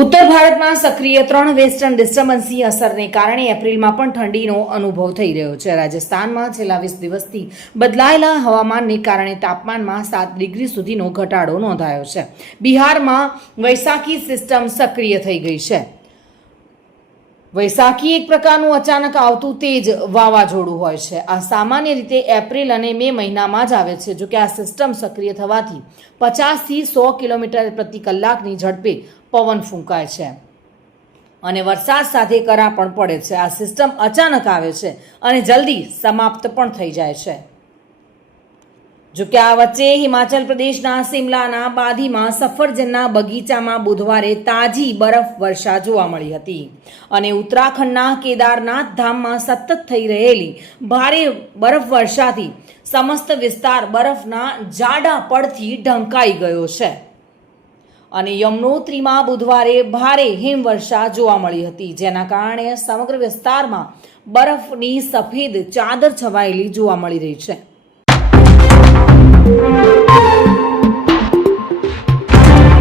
ઉત્તર ભારતમાં સક્રિય 3 વેસ્ટર્ન ડિસ્ટર્બન્સની અસરને કારણે એપ્રિલમાં પણ ઠંડીનો અનુભવ થઈ રહ્યો છે। રાજસ્થાનમાં છેલ્લા 20 દિવસથી બદલાયેલા હવામાનને કારણે તાપમાનમાં 7 ડિગ્રી સુધીનો ઘટાડો નોંધાયો છે। બિહારમાં વૈશાખી સિસ્ટમ સક્રિય થઈ ગઈ છે। વૈશાખી એક પ્રકારનું અચાનક આવતું તેજ વાવાઝોડું હોય છે। આ સામાન્ય રીતે એપ્રિલ અને મે મહિનામાં જ આવે છે। જોકે આ સિસ્ટમ સક્રિય થવાથી 50 થી 100 કિલોમીટર પ્રતિ કલાકની ઝડપે પવન ફૂંકાય છે અને વરસાદ સાથે કરા પણ પડે છે। આ સિસ્ટમ અચાનક આવે છે અને જલ્દી સમાપ્ત પણ થઈ જાય છે। જોકે આ વચ્ચે હિમાચલ પ્રદેશના સિમલાના બાદીમાં સફરજનના બગીચામાં બુધવારે તાજી બરફ વર્ષા જોવા મળી હતી અને ઉત્તરાખંડના કેદારનાથ ધામમાં સતત થઈ રહેલી ભારે બરફ વર્ષાથી સમસ્ત વિસ્તાર બરફના જાડા પડથી ઢંકાઈ ગયો છે અને યમનોત્રીમાં બુધવારે ભારે હિમવર્ષા જોવા મળી હતી, જેના કારણે સમગ્ર વિસ્તારમાં બરફની સફેદ ચાદર છવાયેલી જોવા મળી રહી છે।